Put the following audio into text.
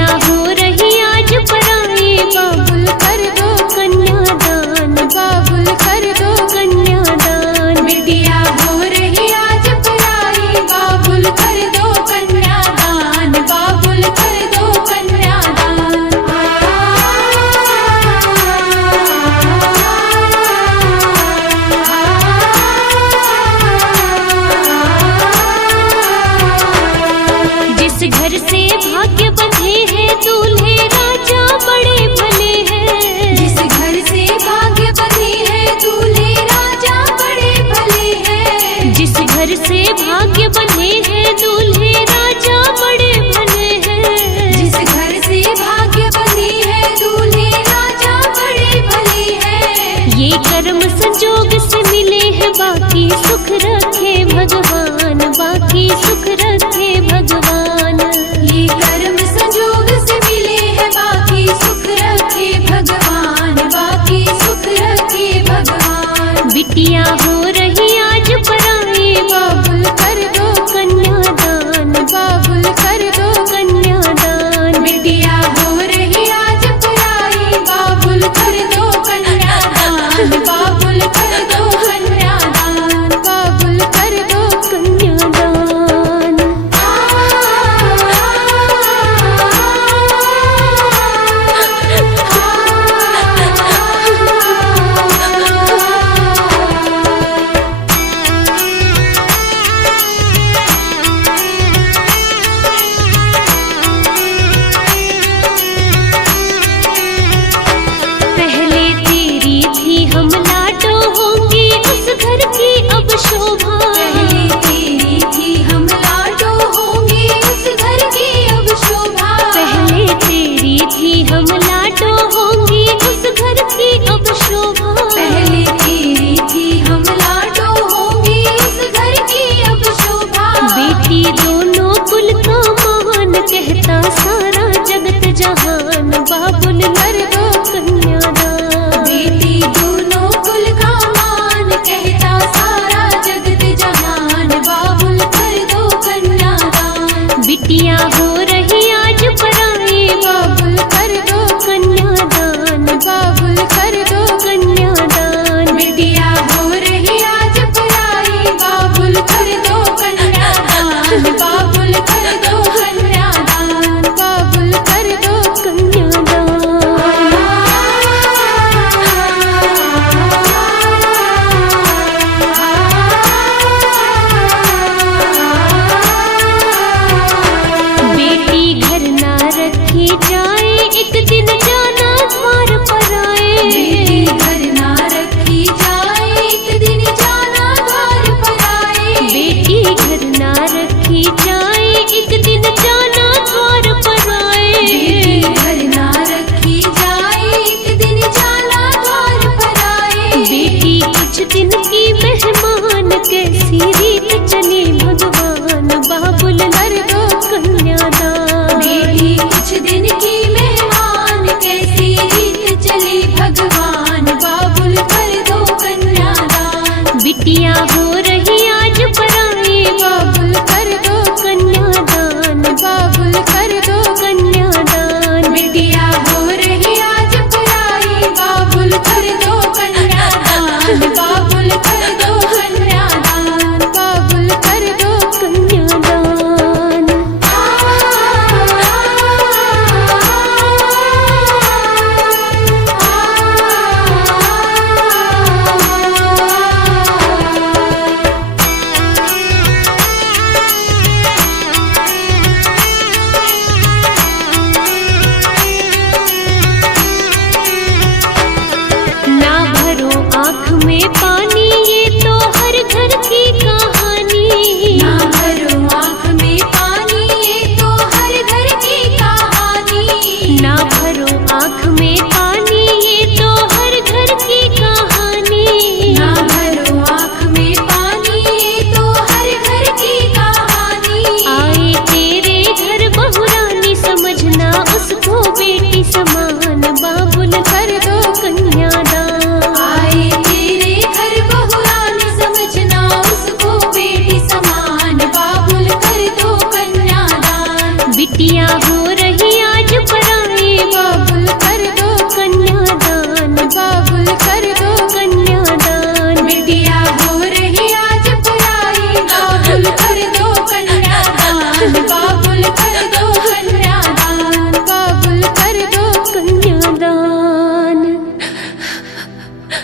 बिटिया हो रही आज पराई, बाबुल कर दो कन्यादान, बाबुल कर दो कन्यादान। बिटिया हो रही आज पराई, बाबुल कर दो कन्यादान, बाबुल कर दो कन्यादान। जिस घर से भाग्य बंधे हैं दूल्हे राजा बड़े भले हैं, जिस घर से भाग्य बंधे हैं दूल्हे राजा बड़े भले हैं, जिस घर से भाग्य बंधे हैं दूल्हे राजा बड़े भले हैं, जिस घर से भाग्य बंधे हैं दूल्हे राजा बड़े भले हैं। ये कर्म संजोग से मिले हैं, बाकी सुख रखे भगवान, बाकी सुख रखे भगवान। ये कर्म संजोग से मिले हैं, बाकी सुख रखे भगवान, बाकी सुख रखे भगवान। बिटिया हो रही आज पराई, बाबुल कर दो कन्यादान, बाबुल कर दो कन्यादान। बिटिया हो रही आज पराई, बाबुल कर दो कन्यादान, बाबुल कर दो कन्यादान, बाबुल कर दो कन्यादान। पहले तेरी थी हम लाडो होंगी उस घर की अब शोभा, पहले तेरी थी हम लाडो होंगे उस घर की अब शोभा, पहले तेरी थी हम लाडो होंगी उस घर की अब शोभा। पहले तेरी थी हम लाडो होंगे उस घर की अब शोभा। बेटी दोनों कुल का मान कहता सारा जगत जहान, बाबुल कर दो कन्यादान। बेटी दोनों कुल का मान कहता सारा जगत जहान, बाबुल कर दो कन्यादान। बिटिया हो रही आज पराई, बाबुल कर दो कन्यादान, बाबुल कर दो कन्यादान। बिटिया हो रही आज पराई, बाबुल कर दो कन्यादान, बाबुल कर दो कन्यादान, बाबुल कर दो कन्यादान। बेटी घर ना रखी जाए